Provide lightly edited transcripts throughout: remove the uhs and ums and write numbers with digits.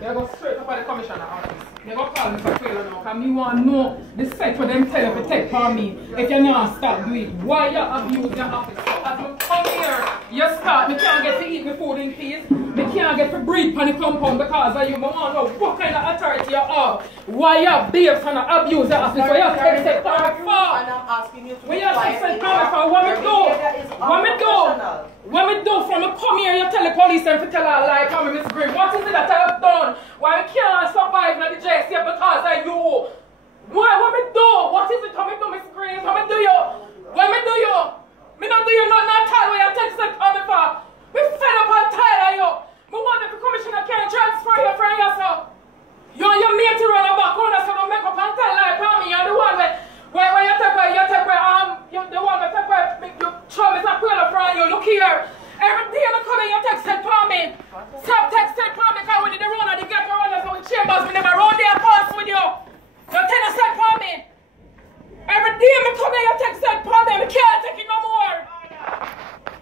We go straight up at the commissioner office. They go call Mr. Taylor now, because me want to know the set for them tell you to take for me if you not stop doing it. Why you abuse your office? So as you come here, you start, me can't get to eat my food in peace. Me can't get to breathe on the compound because of you. I want to know what kind of authority you have. Why you behave and abuse your office? Why you take set for me for? And I'm asking you to Why you take set for me for? What me do? What me do? What me do from me come here, you tell the police and to tell her lie, come Miss Green. What is it that I have done? Why I can't survive in the JC because of you? What me do? What is it? What me do, Miss Green? What me do you? What me do you? Me not do you nothing at all when you take set for me for. Me fed up and tired of you. Me wonder if the commissioner can transfer you from yourself. You and your mate to run a back corner so don't make up and tell lie for me. You're the one where you take away, you're the one that take away, you show me some quail from you. Look here. Every day I come in, you text it for me. Stop texting for me because when you run and you get around us with chambers, we never run there and pass with you. You tell us that for me. Every day I come in, you text it for me. I can't take it no more.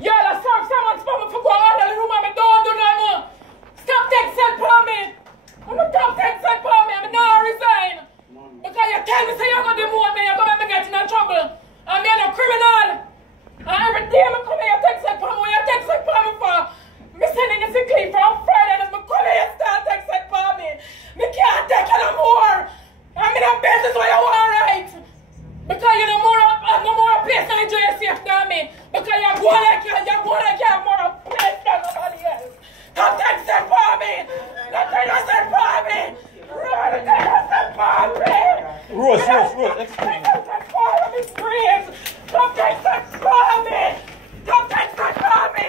Yeah, let's serve someone's for me for go out of the room and I don't do no more. Stop texting for me. I'm not stop texting for me. I'm not resign. Because you tell me say you're going to demote me, you're going to make me get in trouble. And me a criminal. And every day I come here, you text it for me. What you text it for me for? Me sending you sick leave from Friday and I come here, you start text it for me. Me can't take it no more. I'm in a business where you want right. Because you no more place than the JSF than me. Because you're going like you have more place than nobody else. Stop texting for me. Don't text it for me. Don't text it for me. Rose, explain. Stop texting for me. Stop texting for me.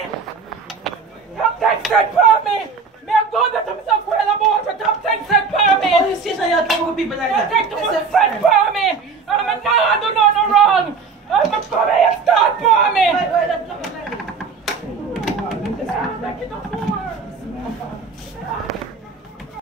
Stop texting for me. Me a go to myself well about it. Stop texting for me. Oh, you see, so you're talking with people like that. Stop texting for me. I'm a no, I do not know wrong. I'm a come here, start for me. Wait, that's not like that.